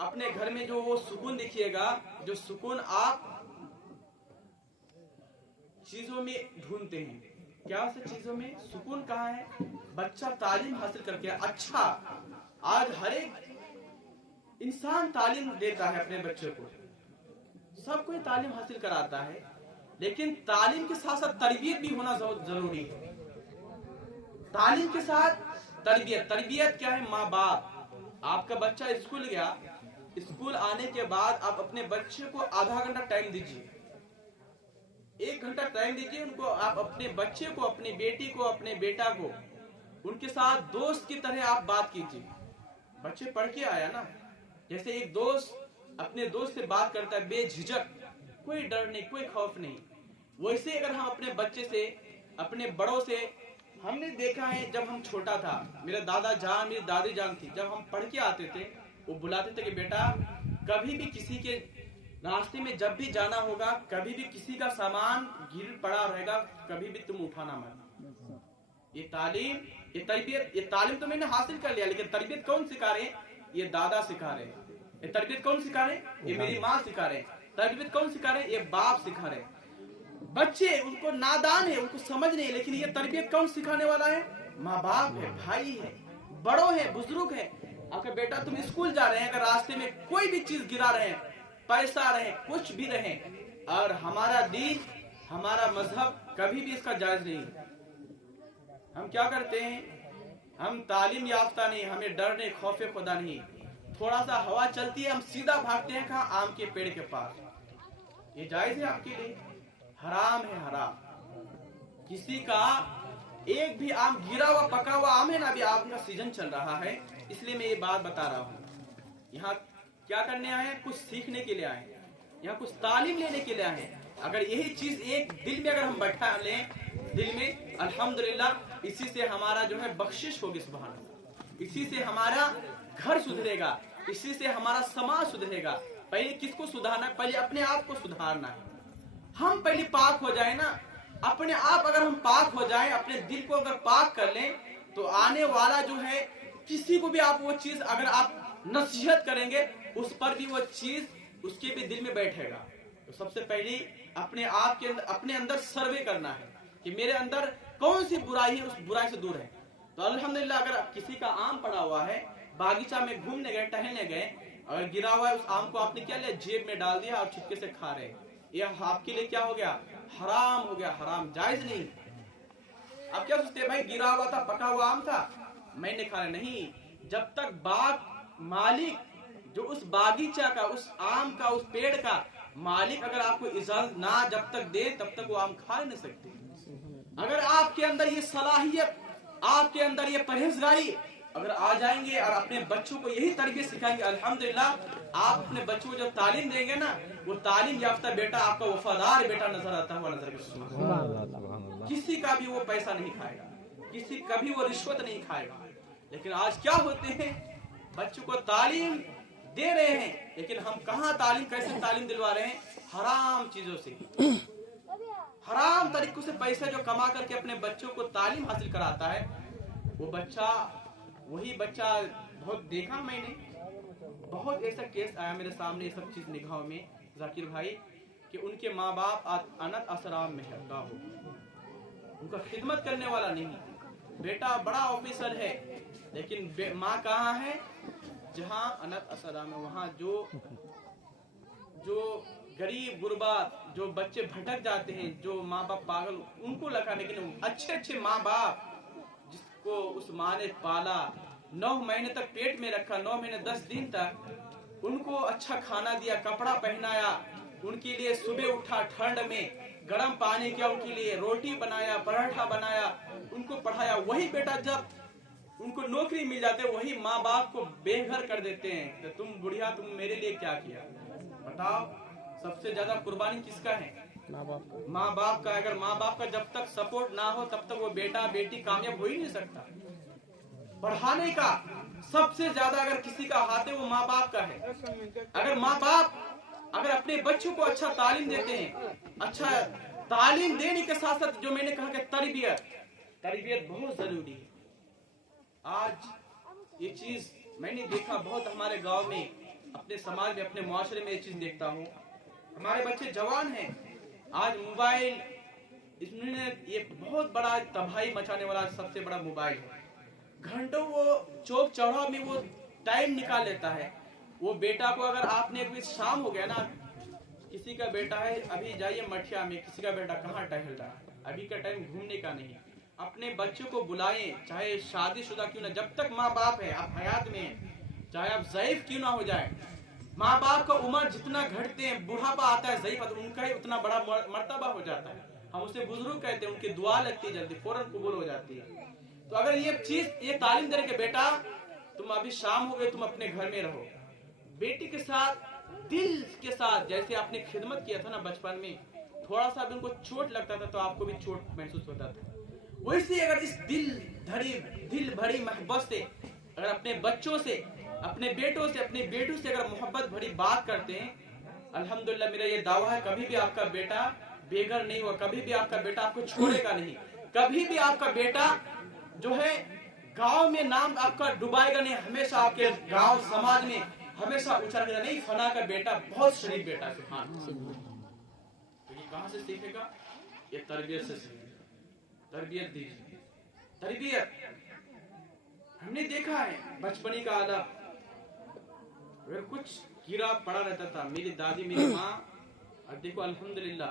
अपने घर में जो वो सुकून देखिएगा, जो सुकून आप चीजों में ढूंढते हैं। क्या से चीजों में सुकून कहाँ है? बच्चा तालीम हासिल करके अच्छा, आज हर एक इंसान तालीम देता है अपने बच्चों को, सब कोई तालीम हासिल कराता है, लेकिन तालीम के साथ साथ तरबियत भी होना जरूरी है। तालीम के साथ तरबियत क्या है? माँ बाप, आपका बच्चा स्कूल गया, स्कूल आने के बाद आप अपने बच्चे को आधा घंटा टाइम दीजिए, 1 घंटा टाइम दीजिए उनको। आप अपने बच्चे को, अपनी बेटी को, अपने बेटा को उनके साथ दोस्त की तरह आप बात कीजिए। बच्चे पढ़ के आया ना, जैसे एक दोस्त अपने दोस्त से बात करता है बेझिझक, कोई डर नहीं, कोई खौफ नहीं, वैसे अगर हम अपने बच्चे से, अपने बड़ों से, हमने देखा है जब हम छोटा था, मेरा दादा जान, मेरी दादी जान थी, जब हम पढ़ के आते थे वो बुलाते थे कि बेटा कभी भी किसी के रास्ते में जब भी जाना होगा, कभी भी किसी का सामान गिर पड़ा रहेगा, कभी भी तुम उठाना मत। ये तालीम, ये तरबियत, ये तालीम तो मैंने हासिल कर लिया, लेकिन तरबियत कौन सिखा रहे हैं? ये दादा सिखा रहे हैं। ये तरबियत कौन सिखा रहे हैं? ये मेरी माँ सिखा रहे हैं। तरबियत कौन सिखा रहे हैं? ये बाप सिखा रहे हैं। बच्चे उनको नादान है, उनको समझ नहीं है, लेकिन ये तरबियत कौन सिखाने वाला है? माँ बाप है, भाई है, बड़ों है, बुजुर्ग है। अगर बेटा तुम स्कूल जा रहे हैं, अगर रास्ते में कोई भी चीज गिरा रहे हैं, पैसा रहे, कुछ भी रहे, और हमारा दीन, हमारा मजहब कभी भी इसका जायज नहीं है। हम क्या करते हैं? हम तालीम याफ्ता नहीं, हमें डर नहीं, खौफे खुदा नहीं। थोड़ा सा हवा चलती है, हम सीधा भागते हैं कहाँ? आम के पेड़ के पास। ये जायज है आपके लिए? हराम है, हराम। किसी का एक भी आम गिरा हुआ पका हुआ आम है ना, अभी आम का सीजन चल रहा है, इसलिए मैं ये बात बता रहा हूँ। यहाँ क्या करने आए हैं? कुछ सीखने के लिए आए हैं, यहाँ कुछ तालीम लेने के लिए आए हैं। अगर यही चीज एक दिल में अगर हम बैठा लें, दिल में, अल्हम्दुलिल्लाह, इसी से हमारा जो है बख्शिश होगी, सुभान अल्लाह। इसी से हमारा घर सुधरेगा, इसी से हमारा समाज सुधरेगा। पहले किसको सुधारना है? पहले अपने आप को सुधारना है। हम पहले पाक हो जाए ना, अपने आप अगर हम पाक हो जाए, अपने दिल को अगर पाक कर लें, तो आने वाला जो है किसी को भी आप वो चीज अगर आप नसीहत करेंगे, उस पर भी वो चीज उसके भी दिल में बैठेगा। तो सबसे पहले अपने आप के अंदर, अपने अंदर सर्वे करना है कि मेरे अंदर कौन सी बुराई है, उस बुराई से दूर है। तो अल्हम्दुलिल्लाह, अगर किसी का आम पड़ा हुआ है, बागीचा में घूमने गए, टहलने गए, अगर गिरा हुआ है, उस आम को आपने क्या लिया? जेब में डाल दिया और चुपके से खा रहे, ये आपके लिए क्या हो गया? हराम हो गया, हराम, जायज नहीं। आप क्या सोचते हैं? भाई गिरा हुआ था, पका हुआ आम था, मैंने खाना नहीं। जब तक बाग मालिक, जो उस बागीचा का, उस आम का, उस पेड़ का मालिक अगर आपको इजाजत ना जब तक दे, तब तक वो आम खा नहीं सकते। अगर आपके अंदर ये सलाहियत, आपके अंदर ये परहेजगारी अगर आ जाएंगे और अपने बच्चों को यही तरबियत सिखाएंगे, अल्हम्दुलिल्लाह, आप अपने बच्चों को जब तालीम देंगे ना, वो तालीम याफ्ता बेटा आपका वफादार बेटा नजर आता हुआ नजर आएगा। किसी का भी वो पैसा नहीं खाएगा, किसी का भी वो रिश्वत नहीं खाएगा। लेकिन आज क्या होते हैं? बच्चों को तालीम दे रहे हैं, लेकिन हम कहाँ तालीम, कैसे तालीम दिलवा रहे हैं? हराम चीजों से, हराम तरीकों से पैसा जो कमा करके अपने बच्चों को तालीम हासिल कराता है, वो बच्चा, वही बच्चा, बहुत देखा मैंने, बहुत ऐसा केस आया मेरे सामने, ये सब चीज निगाहों में, जाकिर भाई, कि उनके माँ बाप अनाथ आश्रम में है, हो उनका खिदमत करने वाला नहीं, बेटा बड़ा ऑफिसर है, लेकिन माँ कहाँ है? जहाँ अनाथ आश्रम है, वहाँ जो गरीब गुरबा, जो बच्चे भटक जाते हैं, जो माँ बाप पागल, उनको लगा। लेकिन अच्छे अच्छे माँ बाप, जिसको उस माँ ने पाला, 9 महीने तक पेट में रखा, 9 महीने 10 दिन तक उनको अच्छा खाना दिया, कपड़ा पहनाया, उनके लिए सुबह उठा, ठंड में गर्म पानी किया, उनके लिए रोटी बनाया, पराठा बनाया, उनको पढ़ाया। वही बेटा जब उनको नौकरी मिल जाते, वही माँ बाप को बेघर कर देते हैं। तो तुम बुढ़िया, तुम मेरे लिए क्या किया? बताओ, सबसे ज्यादा कुर्बानी किसका है? माँ बाप का। अगर माँ बाप का जब तक सपोर्ट ना हो, तब तक वो बेटा बेटी कामयाब हो ही नहीं सकता। पढ़ाने का सबसे ज्यादा अगर किसी का हाथ है, वो माँ बाप का है। अगर माँ बाप अगर अपने बच्चों को अच्छा तालीम देते हैं, अच्छा तालीम देने के साथ साथ जो मैंने कहा कि तरबियत बहुत जरूरी है। आज ये चीज मैंने देखा बहुत, हमारे गांव में, अपने समाज में, अपने मुआशरे में ये चीज देखता हूँ। हमारे बच्चे जवान हैं, आज मोबाइल, इसने ये बहुत बड़ा तबाही मचाने वाला सबसे बड़ा मोबाइल है। घंटों वो चौक चौराहा में वो टाइम निकाल लेता है। वो बेटा को अगर आपने एक शाम हो गया ना, किसी का बेटा है अभी जाइए मठिया में, किसी का बेटा कहाँ टहल रहा है, अभी का टाइम घूमने का नहीं। अपने बच्चों को बुलाएं, चाहे शादीशुदा क्यों ना, जब तक माँ बाप है, आप हयात में हैं, चाहे आप ज़ईफ क्यों ना हो जाए। माँ बाप का उम्र जितना घटते हैं, बुढ़ापा आता है, ज़ईफ, उनका ही उतना बड़ा मर्तबा हो जाता है। हम उसे बुजुर्ग कहते हैं, उनकी दुआ लगती है, जल्दी फौरन कबूल हो जाती है। तो अगर ये चीज, ये तालीम दे के बेटा तुम अभी शाम हो गए, तुम अपने घर में रहो, बेटी के साथ दिल के साथ, जैसे आपने खिदमत किया था ना बचपन में, थोड़ा सा भी उनको चोट लगता था तो आपको भी चोट महसूस होता था, वैसे अगर इस दिल भरी मोहब्बत से अगर अपने बच्चों से, अपने बेटों से, अपनी बेटों से अगर मोहब्बत भरी बात करते हैं, अल्हम्दुलिल्लाह मेरा ये दावा है, कभी भी आपका बेटा बेघर नहीं हुआ, कभी भी आपका बेटा आपको छोड़ेगा नहीं। कभी भी आपका बेटा जो है गांव में नाम आपका डुबाएगा नहीं, हमेशा आपके गांव समाज में हमेशा ऊंचा रहेगा। नहीं, फला का बेटा बहुत शरीफ बेटा है, सुभान अल्लाह। तो ये कहां से सीखेगा? ये तरबियत से सीखेगा। तरबियत दीजिए, तरबियत। हमने देखा है बचपनी का आदत, अगर कुछ कीड़ा पड़ा रहता था, मेरी दादी मेरी माँ, अब देखो अल्हम्दुलिल्लाह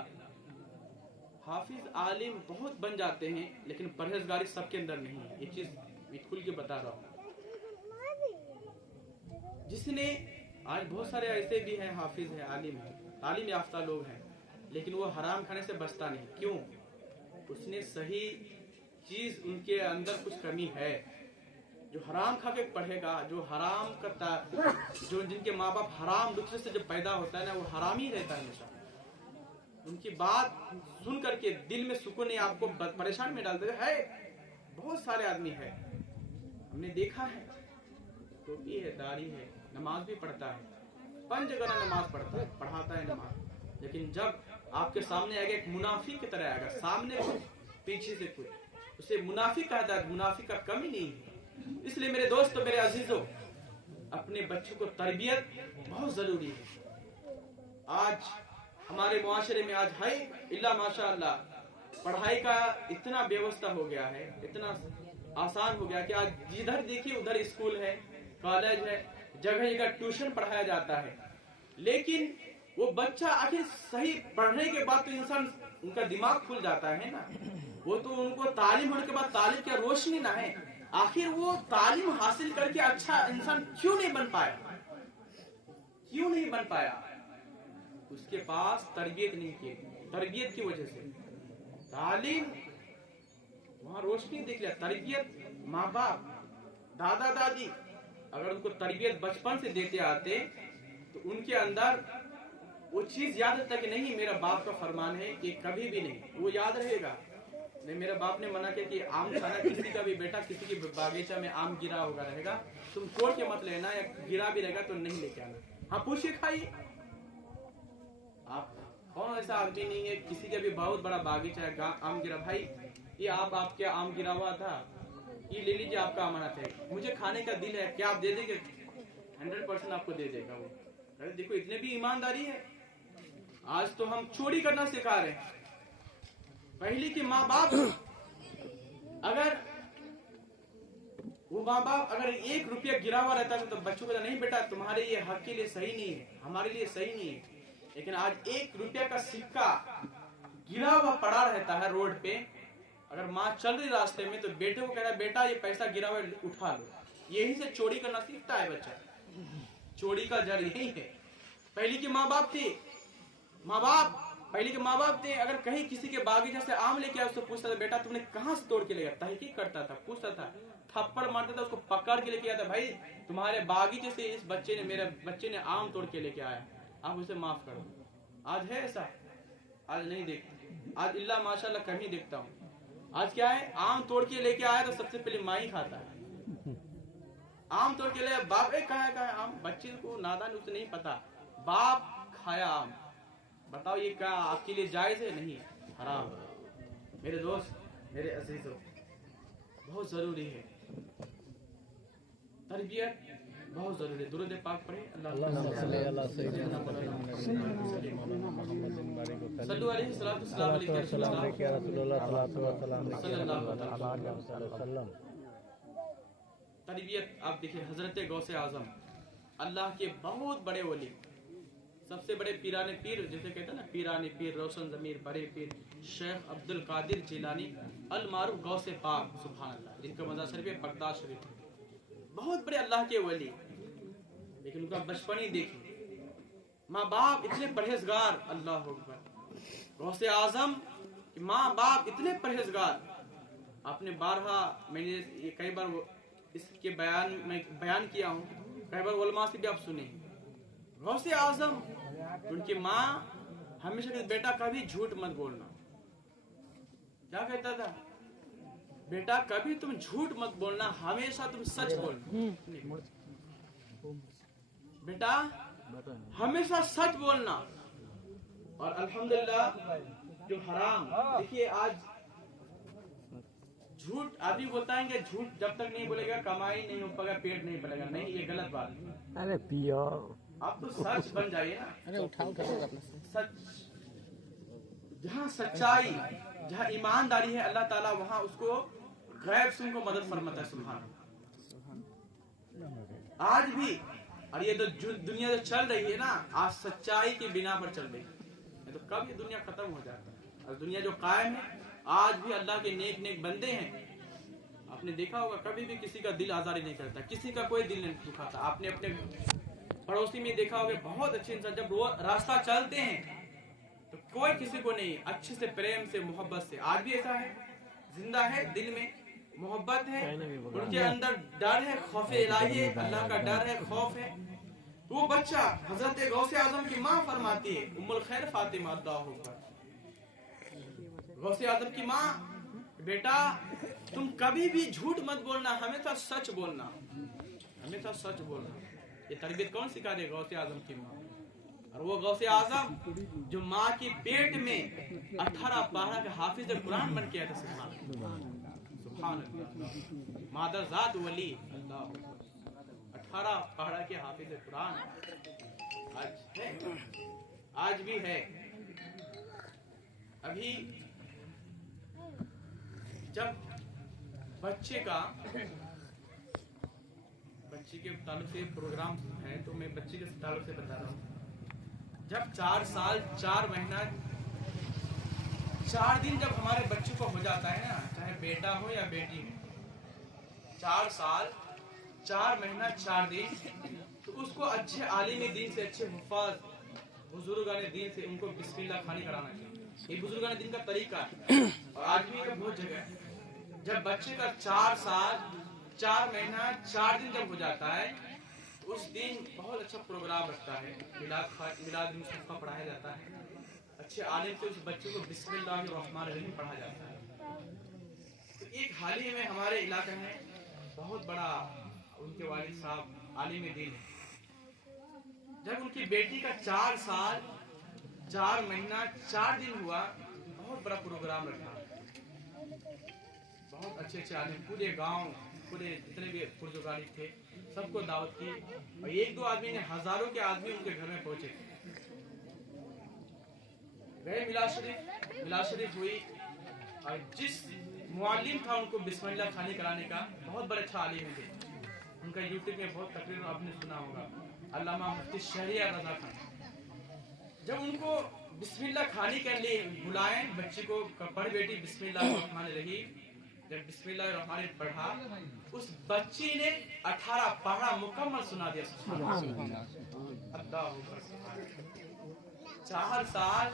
हाफिज आलिम बहुत बन जाते हैं, लेकिन परहेजगारी सबके अंदर नहीं है। ये चीज खुल के बता रहा हूँ। जिसने आज बहुत सारे ऐसे भी हैं, हाफिज है, आलिम है, तालीम याफ्ता लोग हैं, लेकिन वो हराम खाने से बचता नहीं। क्यों? उसने सही चीज, उनके अंदर कुछ कमी है। जो हराम खा के पढ़ेगा, जो हराम करता, जो जिनके माँ बाप हराम दूसरे से जब पैदा होता है ना, वो हराम ही रहता है हमेशा। उनकी बात सुन करके दिल में सुकून नहीं, आपको परेशान में डाल देते है। बहुत सारे आदमी है, हमने देखा है, टोपी है, दाढ़ी है, नमाज भी पढ़ता है, 5 जगह नमाज पढ़ता है, पढ़ाता है नमाज, लेकिन जब आपके सामने आएगा एक मुनाफिक की तरह आएगा, सामने कुछ पीछे से कुछ, उसे मुनाफिक कहता है। मुनाफिक का कमी नहीं है। इसलिए मेरे दोस्तों, मेरे अजीजों, अपने बच्चों को तरबियत बहुत जरूरी है। आज हमारे मुआशरे में आज है इल्ला माशाअल्लाह, पढ़ाई का इतना व्यवस्था हो गया है, इतना आसान हो गया कि आज जिधर देखिए उधर स्कूल है, कॉलेज है, जगह जगह ट्यूशन पढ़ाया जाता है। लेकिन वो बच्चा आखिर सही पढ़ने के बाद तो इंसान, उनका दिमाग खुल जाता है ना, वो तो उनको तालीम होने के बाद तालीम की रोशनी ना है। आखिर वो तालीम हासिल करके अच्छा इंसान क्यों नहीं बन पाया? क्यों नहीं बन पाया? उसके पास तरबियत नहीं की। तरबियत की वजह से तालीम, वहां रोशनी दिख लिया। तरबियत माँ बाप, दादा दादी अगर उनको तरबियत बचपन से देते आते तो उनके अंदर वो चीज याद रहता कि नहीं, मेरा बाप का फरमान है कि कभी भी नहीं, वो याद रहेगा। नहीं, मेरा बाप ने मना किया कि आम खाना, किसी का भी बेटा किसी के बागीचा में आम गिरा होगा रहेगा, तुम तोड़ के मत लेना, या गिरा भी रहेगा तो नहीं लेके आना। हाँ, पूछिए, खाइए। आप कौन ऐसा आदमी नहीं है, किसी का भी बहुत बड़ा बागीचा है, आम गिरा, भाई ये आपके आम गिरा हुआ था, ये ले लीजिए, आपका अमानत है, मुझे खाने का दिल है, क्या आप दे देंगे? 100% आपको दे देगा वो। अरे देखो, इतने भी ईमानदारी है। आज तो हम चोरी करना सिखा रहे हैं। पहले के माँ बाप, अगर वो माँ बाप अगर 1 रुपया गिरा हुआ रहता तो बच्चों को नहीं, बेटा तुम्हारे ये हक के लिए सही नहीं है, हमारे लिए सही नहीं है। लेकिन आज 1 रुपया का सिक्का गिरा हुआ पड़ा रहता है रोड पे, अगर माँ चल रही रास्ते में तो बेटे को कहता है, बेटा ये पैसा गिरा हुआ उठा लो। यही से चोरी करना सीखता है बच्चा। चोरी का जड़ यही है। पहले के माँ बाप थे, पहले के माँ बाप थे, अगर कहीं किसी के बागीचे से आम लेके आया, उससे पूछता था, बेटा तुमने कहाँ से तोड़ के ले गया? तहकीक करता था, पूछता था, थप्पड़ मारता था, उसको पकड़ के लेके आता, भाई तुम्हारे बागीचे से इस बच्चे ने, मेरे बच्चे ने आम तोड़ के लेके आया, आप उसे माफ कर दो। आज है ऐसा? आज नहीं देखता। आज इल्ला माशाल्लाह कहीं देखता हूँ। आज क्या है, आम तोड़ के लेके आया तो सबसे पहले माँ ही खाता है। आम तोड़ के ले, बाप कहाँ है आम? बच्चे को नादान, उसे नहीं पता, बाप खाया आम। बताओ ये क्या आपके लिए जायज है? नहीं, हराम। मेरे दोस्त, मेरे अजीजों, बहुत जरूरी है तरबियत, बहुत जरूरी है। दुरूद पाक पढ़े, अल्लाह तरबियत। आप देखिए हजरत गौसे आजम, अल्लाह के बहुत बड़े वली, सबसे बड़े पीराने पीर, जैसे कहते हैं ना, पीराने पीर, रोशन जमीर, बड़े पीर शेख अब्दुल कादिर जिलानी अल मारूफ गौसे पाक, सुभान अल्लाह, जिनका मज़ार शरीफ है बगदाद शरीफ, बहुत बड़े अल्लाह के वली। लेकिन उनका बचपन ही देखिए, माँ बाप इतने परहेजगार, अल्लाह अकबर। गौसे आजम कि माँ बाप इतने परहेजगार। आपने 12 मैंने ये कई बार इसके बयान किया हूँ, कई बार उलमा से भी आप सुने। गौसे आजम, उनकी माँ हमेशा कहती, बेटा कभी झूठ मत बोलना। क्या कहता था? बेटा कभी तुम झूठ मत बोलना, हमेशा तुम सच बोलना। बेटा हमेशा सच बोलना। और अल्हम्दुलिल्लाह जो हराम, देखिए आज झूठ आदमी बताएंगे, झूठ जब तक नहीं बोलेगा कमाई नहीं हो पाएगा, पेट नहीं पलेगा। नहीं, ये गलत बात है। अरे पियो। आप तो सच बन जाइए ना। अरे उठाओ सच, जहाँ सच्चाई, जहाँ ईमानदारी है अल्लाह ताला वहाँ उसको गैब से उनको मदद फरमाता है। सुभान। आज भी, और ये तो दुनिया जो चल रही है ना, आज सच्चाई के बिना पर चल रही है। तो कब ये दुनिया खत्म हो जाता है। और दुनिया जो कायम है, आज भी अल्लाह के नेक नेक बंदे हैं। आपने देखा होगा कभी भी किसी का दिल आजारी नहीं करता, किसी का कोई दिल नहीं दुखाता। आपने अपने पड़ोसी में देखा होगा बहुत अच्छे इंसान, जब वो रास्ता चलते हैं तो कोई किसी को नहीं, अच्छे से प्रेम से मोहब्बत से। आज भी ऐसा है, जिंदा है, दिल में मोहब्बत है, उनके अंदर डर है, खौफ इलाही है, अल्लाह का डर है, खौफ है। वो बच्चा हजरत गौसे आजम की माँ फरमाती है, उम्मुल खैर फातिमा अल्लाहु अकबर, गौसे आजम की माँ, बेटा तुम कभी भी झूठ मत बोलना, हमेशा सच बोलना, हमेशा सच बोलना। ये तरबियत कौन सिखा रही है? गौसे आजम की माँ। और वो गौसे आजम जो माँ के पेट में 18 पारा का हाफिज कुरान बन के आया था। सुभान अल्लाह, मादर जात वली अल्लाह, 18 पारा के हाफिज कुरान आज है, आज भी है। अभी जब बच्चे के ताल्लुक से प्रोग्राम है तो मैं बच्चे के ताल्लुक से बता रहा हूँ। जब 4 साल 4 महीना 4 दिन जब हमारे बच्चे को हो जाता है ना, चाहे बेटा हो या बेटी हो, 4 साल 4 महीना 4 दिन, तो उसको अच्छे आलिम दीन से, अच्छे हुफ़ाज़ बुजुर्गान दीन से उनको बिस्मिल्लाह खानी कराना चाहिए। ये बुजुर्गान दीन का तरीका है। और आज भी ये बहुत जगह है, जब बच्चे का 4 साल 4 महीना 4 दिन जब हो जाता है, उस दिन बहुत अच्छा प्रोग्राम रखता है, मिलाद मुस्तफ़ा पढ़ाया जाता है, अच्छे आलिम से उस बच्चे को बिस्मिल्लाहिर्रहमानिर्रहीम पढ़ाया जाता है। तो एक हाल ही में हमारे इलाके में बहुत बड़ा, उनके वालिद साहब आलिम दीन है, जब उनकी बेटी का 4 साल 4 महीना 4 दिन हुआ, बहुत बड़ा प्रोग्राम रखा, बहुत अच्छे आलिम, पूरे गांव, पूरे जितने भी पुरजगारी थे सबको दावत की। और 1-2 आदमी ने, हजारों के आदमी उनके घर में पहुंचे, गए मिलाद शरीफ हुई। और जिस मुअल्लिम था उनको बिस्मिल्लाह खानी कराने का, बहुत बड़े अच्छा आलिम थे, उनका यूट्यूब में बहुत तकरीर आपने सुना होगा, अल्लामा मुफ्ती शहरियार रजा खान। जब उनको बिस्मिल्लाह खानी के लिए बुलाए बच्चे को, पढ़ बेटी बिस्मिल्लाहिर्रहमानिर्रहीम, जब बिस्मिल्लाहिर्रहमानिर्रहीम पढ़ा, उस बच्ची ने 18 पारा मुकम्मल सुना दिया। अल्लाहु अकबर। 4 साल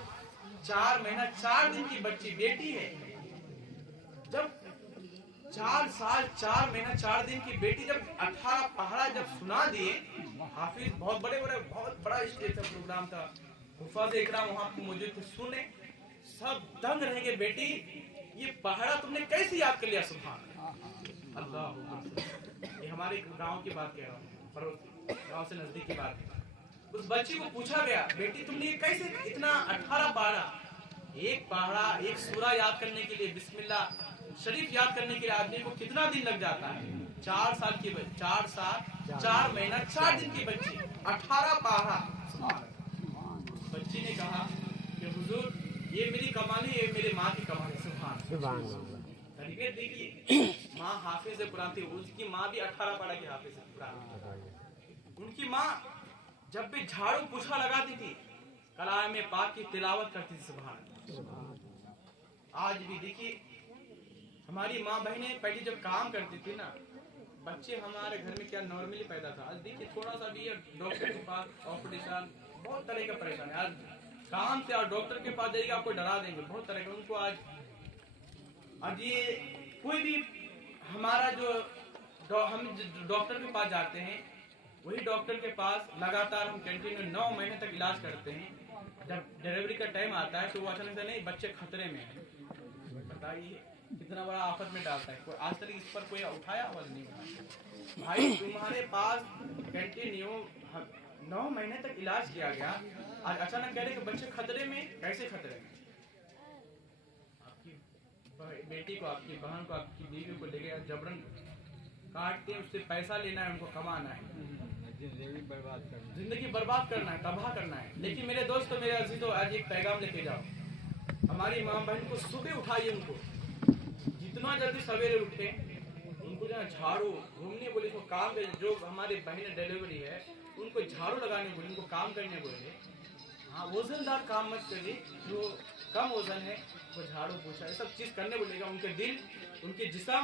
4 महीना 4 दिन की बच्ची, बेटी है, जब 4 साल 4 महीना 4 दिन की बेटी जब 18 पहाड़ा जब सुना दिए, हाफिज बहुत बड़े बहुत बड़ा स्टेज था, प्रोग्राम था, हुफ़ाज़ इकराम वहाँ पे मौजूद थे, सुने, सब दंग रहेंगे, बेटी ये पहाड़ा तुमने कैसे याद कर लिया? सुभान अल्लाह। ये हमारे गांव की बात कह रहा हूँ, पड़ोस गांव से नजदीक की बात है। उस बच्ची को पूछा गया, बेटी तुमने ये कैसे इतना 18 पहाड़ा, एक पहाड़ा एक सूरा याद करने के लिए, बिस्मिल्लाह शरीफ याद करने के लिए आदमी को कितना दिन लग जाता है? 4 साल की 4 साल 4 महीना 4 दिन की बच्ची 18 पहाड़ा। बच्ची ने कहा कि हुजूर ये मेरी कमाल है, ये मेरे माँ की कमाल है। सुभान अल्लाह। देखिए, माँ हाफिज कुरान थी, उसकी माँ भी 18 पहाड़ा की हाफिज कुरान। उनकी माँ जब भी झाड़ू पोछा लगाती थी, कलाम पाक की तिलावत करती थी। सुभान। आज भी देखिए, हमारी माँ बहनें पहले जब काम करती थी ना, बच्चे हमारे घर में क्या नॉर्मली पैदा था, आज देखिए थोड़ा सा भी डॉक्टर के पास ऑपरेशन, बहुत तरह का परेशान है। आज काम से और डॉक्टर के पास जाइए, आपको डरा देंगे, बहुत तरह का उनको। आज ये कोई भी हमारा जो हम डॉक्टर के पास जाते हैं, वही डॉक्टर के पास लगातार हम कंटिन्यू 9 महीने तक इलाज करते हैं। जब डिलीवरी का टाइम आता है तो वो अचानक से, नहीं बच्चे खतरे में है, बताइए कितना बड़ा आफत में डालता है। कोई आज तक इस पर कोई उठाया आवाज नहीं उठाया। भाई तुम्हारे पास कंटिन्यू 9 महीने तक इलाज किया गया, आज अचानक कह रहे कि बच्चे खतरे में, कैसे खतरे में? आपकी बेटी को, आपकी बहन को, आपकी बीवी को लेके जबरन काटते हैं, उससे पैसा लेना है, उनको कमाना है, जिंदगी बर्बाद करना है, तबाह करना है। लेकिन मेरे दोस्तों, मेरे अजीजों, आज एक पैगाम लेके जाओ, हमारी माँ बहन को सुबह उठाइए, उनको जितना जल्दी सवेरे उठे, उनको जो झाड़ू घूमने बोले, उसको काम करे, जो हमारे बहन डिलीवरी है उनको झाड़ू लगाने बोले, उनको काम करने बोले। हाँ, वजनदार काम मत करिए, जो कम वजन है वो झाड़ू पोछा ये सब चीज़ करने बोलेगा। उनके दिल, उनके जिस्म,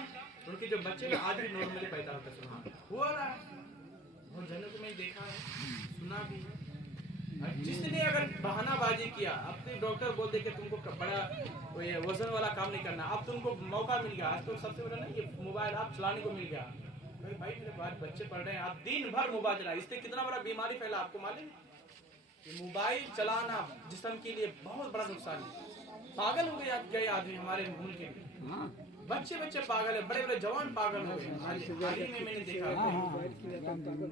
उनके जो बच्चे ना आज भी नॉर्मली पैदा होता है, सुना हुआ रहा है, बहुत जनों को मैं देखा है, सुना भी है। जिसने अगर बहानाबाजी किया, अपने डॉक्टर बोल दे कि तुमको बड़ा ये वजन वाला काम नहीं करना, अब तुमको मौका मिल गया, आज तो सबसे बड़ा ना ये मोबाइल आप चलाने को मिल गया। भाई मेरे बाद बच्चे पढ़ रहे हैं, आप दिन भर मोबाइल चला, इससे कितना बड़ा बीमारी फैला आपको मालूम? ये मोबाइल चलाना जिस्म के लिए बहुत बड़ा नुकसान है। पागल हो गए आदमी हमारे मुल्क के, बच्चे पागल है, बड़े जवान पागल हो गए। हाल ही में मैंने देखा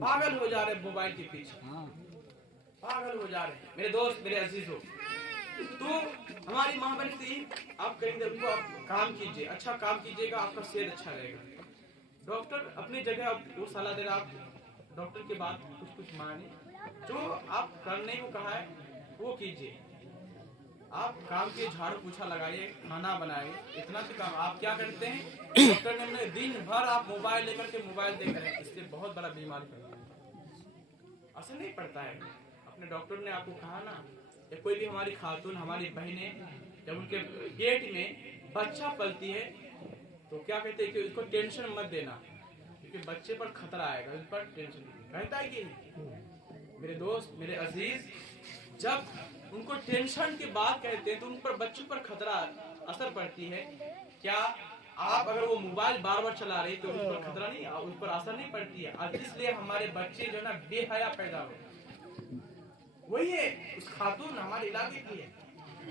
पागल हो जा रहे मोबाइल के पीछे, पागल हो जा रहे हैं। मेरे दोस्त, मेरे अजीजों, तो हमारी माँ बहन से आप करेंगे, उनको आप काम कीजिए, अच्छा काम कीजिएगा, आपका सेहत अच्छा रहेगा। डॉक्टर अपनी जगह वो सलाह दे रहा, आप डॉक्टर की बात कुछ माने, जो आप करने को कहा है वो कीजिए। आप काम के झाड़ू पोछा लगाइए, खाना बनाइए, इतना से काम। आप क्या करते हैं, डॉक्टर ने हमने दिन भर आप मोबाइल लेकर के मोबाइल देख रहे हैं, इससे बहुत बड़ा बीमारी फैलता है, असर नहीं पड़ता है। अपने डॉक्टर ने आपको कहा ना, या कोई भी हमारी खातून, हमारी बहनें जब उनके पेट में बच्चा पलती है तो क्या कहते हैं कि उसको टेंशन मत देना, क्योंकि बच्चे पर खतरा आएगा, उस पर टेंशन कहता है कि नहीं। मेरे दोस्त, मेरे अजीज, जब उनको टेंशन की बात कहते हैं तो उन पर बच्चों पर खतरा असर पड़ती है। क्या आप अगर वो मोबाइल बार बार चला रहे तो उस पर खतरा नहीं, उस पर असर नहीं पड़ती है? और इसलिए हमारे बच्चे जो ना बेहया पैदा हो, वही है उस खातून हमारे इलाके की है,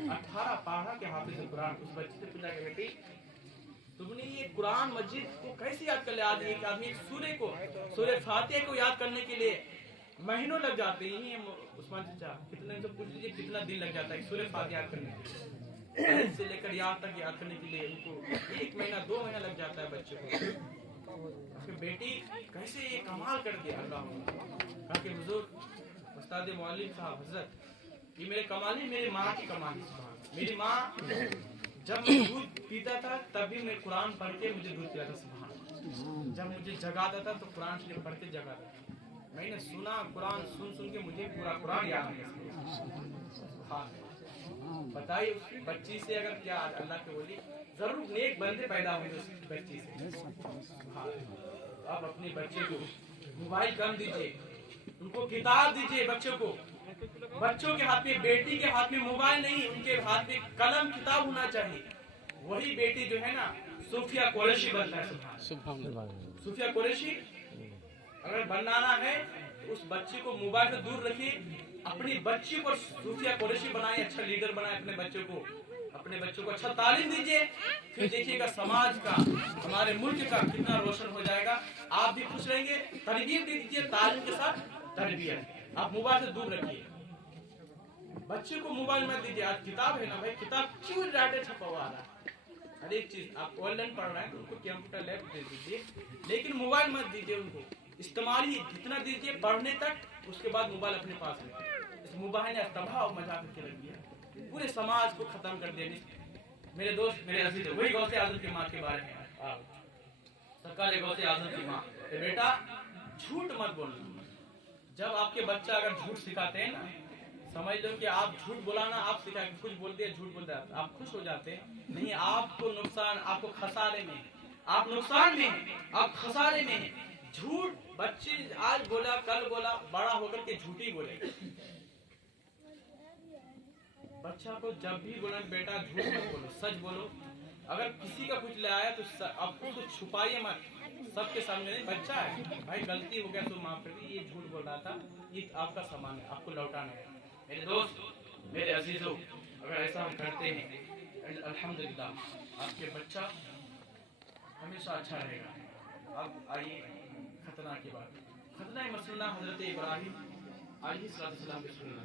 18 पारा के हाफिज कुरान। उस बच्चे से पूछा कि बेटी तुमने ये कुरान मस्जिद को कैसे याद कर लिया? एक आदमी सूरह फातिहा को याद करने के लिए महीनों लग जाते हैं। उस्मान चाचा कितने तो पूछ लीजिए कितना दिन लग जाता है सूरह फातिहा याद करने के लिए, से लेकर यहाँ तक याद करने के लिए उनको 1 महीना 2 महीना लग जाता है बच्चे को। बेटी कैसे ये कमाल कर दिया अल्लाह। कहा कि हुजूर उस्ताद मौलवी साहब हजरत, ये मेरे कमाल नहीं, मेरी माँ की कमाल है। मेरी माँ जब मैं दूध पीता था तब भी मैं कुरान पढ़ के मुझे दूध पिलाता सुभान। जब मुझे जगाता था तो कुरान शरीफ पढ़ के जगाता था। मैंने सुना कुरान, सुन के मुझे पूरा कुरान याद आ गया। बताइए उस बच्ची से अगर क्या अल्लाह के वली जरूर नेक बंदे पैदा हुए उस बच्ची से। आप अपने बच्चे को मोबाइल कम दीजिए, उनको किताब दीजिए। बच्चों के हाथ में, बेटी के हाथ में मोबाइल नहीं, उनके हाथ में कलम किताब होना चाहिए। वही बेटी जो है ना सूफिया कुरैशी बनता है। सूफिया कुरैशी अगर बनाना है तो उस बच्चे को मोबाइल से दूर रखिए, अपनी बच्ची को सूफिया कुरैशी बनाए, अच्छा लीडर बनाए अपने बच्चों को अच्छा तालीम दीजिए। फिर देखिएगा समाज का, हमारे मुल्क का कितना रोशन हो जाएगा। आप भी खुश रहेंगे। तरबियत दीजिए, तालीम के साथ तरबियत। आप मोबाइल से दूर रखिए, बच्चे को मोबाइल मत दीजिए। आज किताब है ना भाई, किताब क्यों डाटे छपा हुआ रहा है, हर एक चीज। आप ऑनलाइन पढ़ रहे हैं तो उनको कंप्यूटर लैब दे दीजिए, लेकिन मोबाइल मत दीजिए उनको। इस्तेमाल ही जितना दीजिए पढ़ने तक, उसके बाद मोबाइल अपने पास रखिए। इस मोबाइल ने तबाह और मजा करके रख दिया, पूरे समाज को खत्म कर दिया। मेरे दोस्त, मेरे अजीज, वही गौसे आजम की माँ के बारे में सरकार गौसे आजम की माँ, बेटा झूठ मत बोलना। जब आपके बच्चा अगर झूठ सिखाते हैं ना, समझ लो कि आप झूठ बोलाना आप सिखा, कुछ बोल दिया झूठ बोल दिया, आप खुश हो जाते हैं। नहीं, आपको नुकसान, आपको खसारे में, आप नुकसान में, आप खसारे में। झूठ बच्चे आज बोला कल बोला, बड़ा होकर के झूठी बोले। बच्चा को जब भी बोला बेटा झूठ मत बोलो, सच बोलो। अगर किसी का कुछ ले आया तो आप कुछ छुपाइए मत, सबके सामने नहीं। बच्चा है भाई, गलती हो गया तो माफ कर दी, ये झूठ बोल रहा था, ये आपका सामान है, आपको लौटाना है। मेरे दोस्त, मेरे अजीजों, अगर ऐसा हम करते हैं अल्हम्दुलिल्लाह आपके बच्चा हमेशा अच्छा रहेगा। अब आइए खतना की बात। खतना मसला हजरत इब्राहिम अलैहिस्सलाम की सुन्नत।